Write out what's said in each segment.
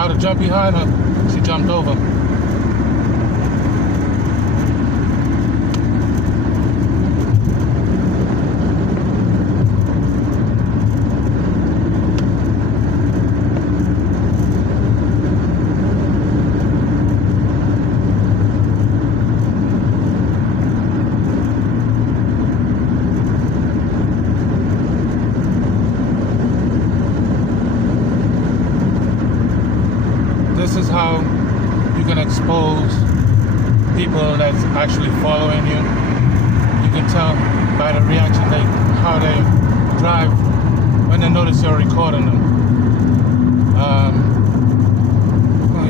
about to jump behind her, she jumped over. This is how you can expose people that's actually following you. You can tell by the reaction, how they drive when they notice you're recording them.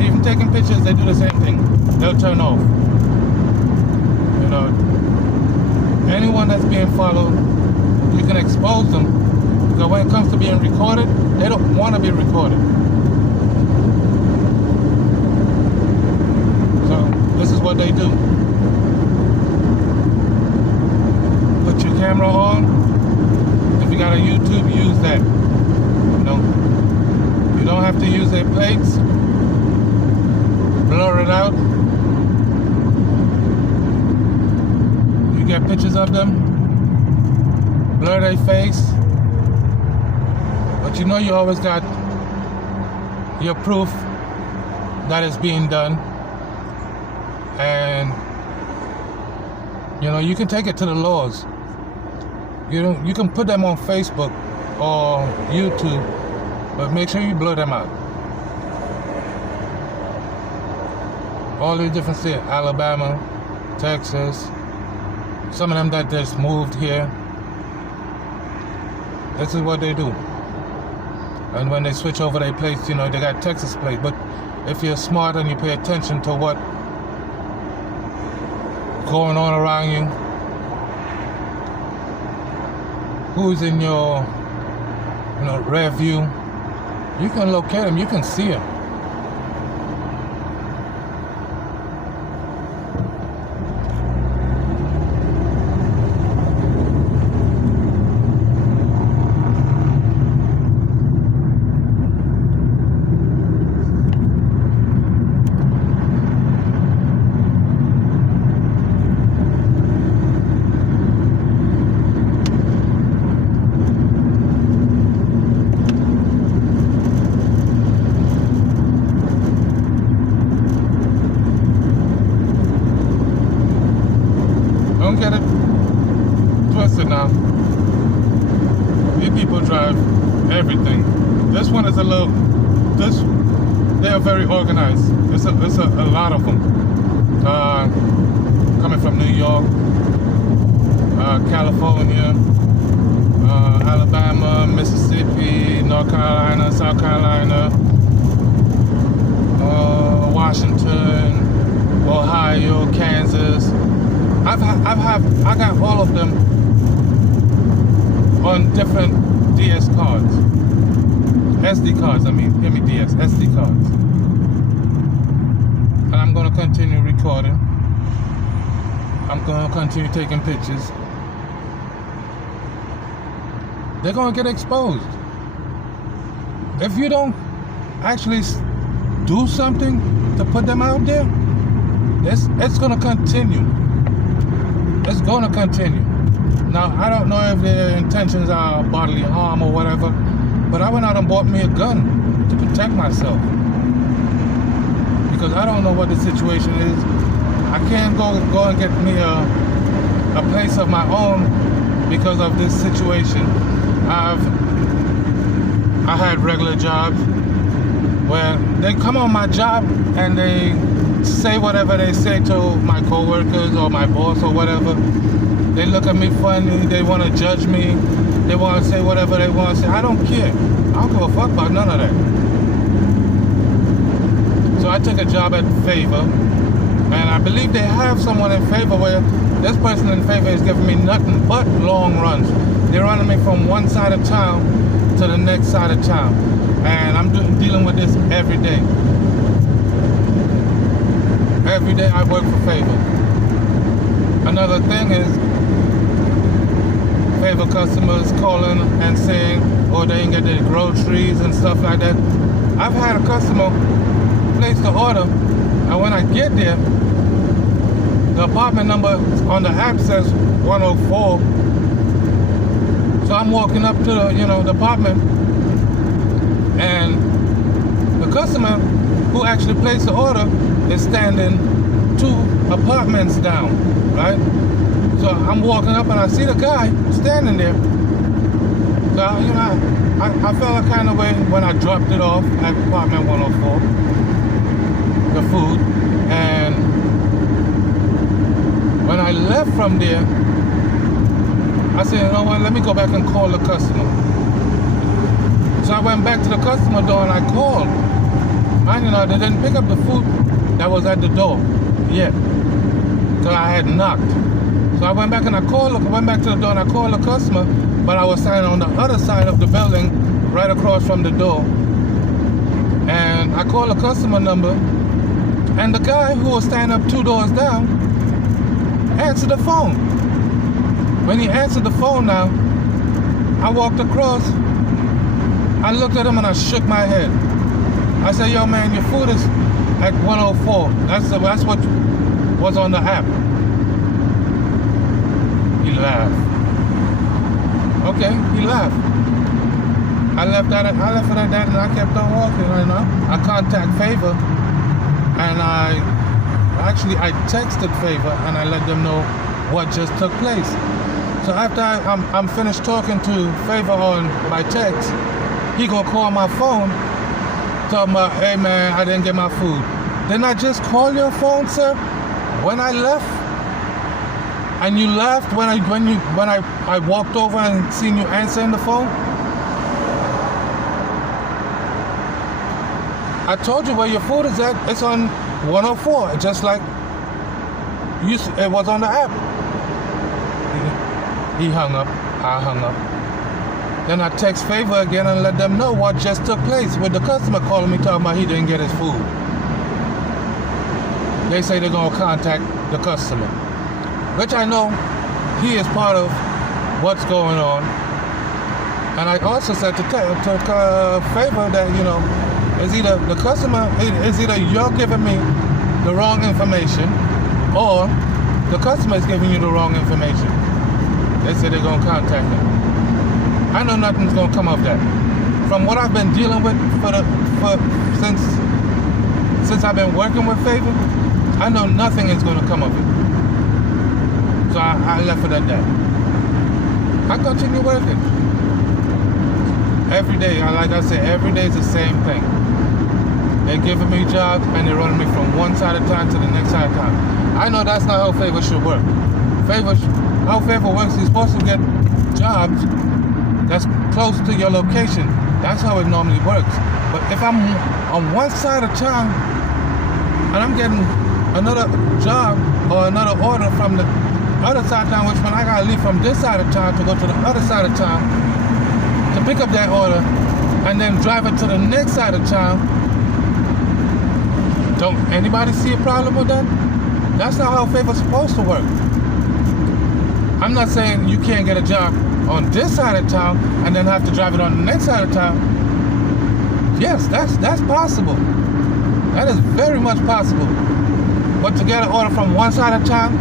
Even taking pictures, they do the same thing. They'll turn off. You know, anyone that's being followed, you can expose them. Because when it comes to being recorded, they don't want to be recorded. This is what they do. Put your camera on. If you got a YouTube, use that. You know, you don't have to use their plates. Blur it out. You get pictures of them. Blur their face. But you know you always got your proof that it's being done. And you know, you can take it to the laws. You can put them on Facebook or YouTube, but make sure you blur them out. All the different states, Alabama, Texas, some of them that just moved here. This is what they do. And when they switch over their plates, you know, they got Texas plate. But if you're smart and you pay attention to what going on around you, who's in your rear view, you can locate them, you can see them. Don't get it twisted now. These people drive everything. This one is they are very organized. It's a lot of them. Coming from New York, California, Alabama, Mississippi, North Carolina, South Carolina, Washington, Ohio, Kansas. I got all of them on different DS cards. SD cards, hear me, DS, SD cards. And I'm going to continue recording. I'm going to continue taking pictures. They're going to get exposed. If you don't actually do something to put them out there, it's going to continue. It's going to continue. Now, I don't know if their intentions are bodily harm or whatever, but I went out and bought me a gun to protect myself. Because I don't know what the situation is. I can't go and get me a place of my own because of this situation. I had regular jobs where they come on my job and they say whatever they say to my coworkers or my boss or whatever. They look at me funny, they want to judge me, they want to say whatever they want to say. I don't care. I don't give a fuck about none of that. So I took a job at Favor, and I believe they have someone in Favor where this person in Favor is giving me nothing but long runs. They're running me from one side of town to the next side of town. And I'm dealing with this every day. Every day I work for Favor. Another thing is, favor customers calling and saying, oh, they didn't get their groceries and stuff like that. I've had a customer place the order, and when I get there, the apartment number on the app says 104. So I'm walking up to the apartment, and the customer who actually placed the order is standing 2 apartments down, right? So I'm walking up and I see the guy standing there. So, I felt a kind of way when I dropped it off at apartment 104, the food. And when I left from there, I said, you know what, let me go back and call the customer. So I went back to the customer door and I called. Mind you, they didn't pick up the food that was at the door yet. So I had knocked. So I went back to the door and I called the customer, but I was standing on the other side of the building, right across from the door. And I called the customer number, and the guy who was standing up 2 doors down answered the phone. When he answered the phone now, I walked across, I looked at him and I shook my head. I said, yo man, your food is at 104. That's what was on the app. He laughed. Okay, he laughed. I left it at that and I kept on walking, I contact Favor, and I texted Favor and I let them know what just took place. So after I'm finished talking to Favor on my text, he gonna call my phone, talking about, hey man, I didn't get my food. Didn't I just call your phone, sir, when I left? And you laughed when I walked over and seen you answering the phone? I told you where your food is at. It's on 104, just like it was on the app. He hung up. I hung up. Then I text Favor again and let them know what just took place with the customer calling me talking about he didn't get his food. They say they're going to contact the customer, which I know he is part of what's going on. And I also said to Favor that, it's either the customer, it's either you're giving me the wrong information or the customer is giving you the wrong information. They said they're going to contact him. I know nothing's going to come of that. From what I've been dealing with since I've been working with Favor, I know nothing is going to come of it. So I left it at that. I continue working. Every day, like I said, every day is the same thing. They're giving me jobs and they're running me from one side of town to the next side of town. I know that's not how Favor should work. How Favor works, you're supposed to get jobs that's close to your location. That's how it normally works. But if I'm on one side of town and I'm getting another job or another order from the other side of town, which when I gotta leave from this side of town to go to the other side of town to pick up that order and then drive it to the next side of town, don't anybody see a problem with that? That's not how Favor's supposed to work. I'm not saying you can't get a job on this side of town and then have to drive it on the next side of town. Yes, that's possible. That is very much possible. But to get an order from one side of town,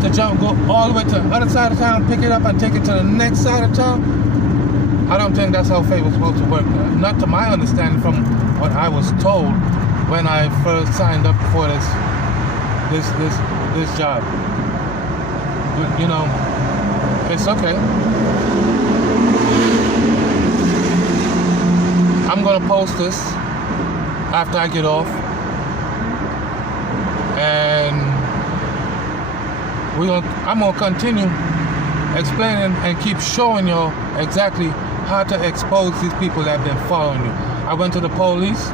to go all the way to the other side of town, pick it up and take it to the next side of town, I don't think that's how Favor's supposed to work. Not to my understanding from what I was told when I first signed up for this job. It's okay. I'm gonna post this after I get off, and I'm gonna continue explaining and keep showing y'all exactly how to expose these people that have been following you. I went to the police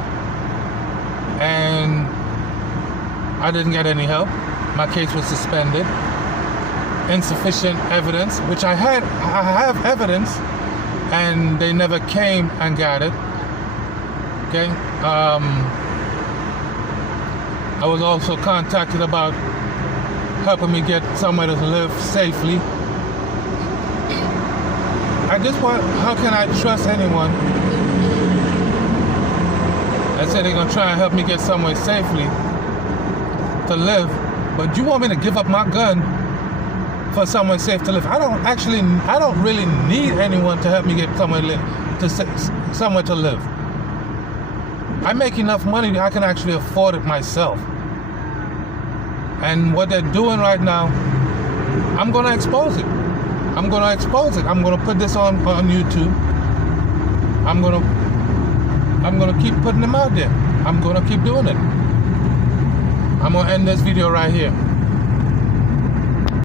and I didn't get any help. My case was suspended. Insufficient evidence, which I have evidence, and they never came and got it. Okay. I was also contacted about helping me get somewhere to live safely. how can I trust anyone that said they're gonna try and help me get somewhere safely to live, but you want me to give up my gun for somewhere safe to live? I don't really need anyone to help me get somewhere to live. I make enough money that I can actually afford it myself. And what they're doing right now, I'm gonna expose it. I'm gonna put this on YouTube. I'm gonna keep putting them out there. I'm gonna keep doing it. I'm gonna end this video right here.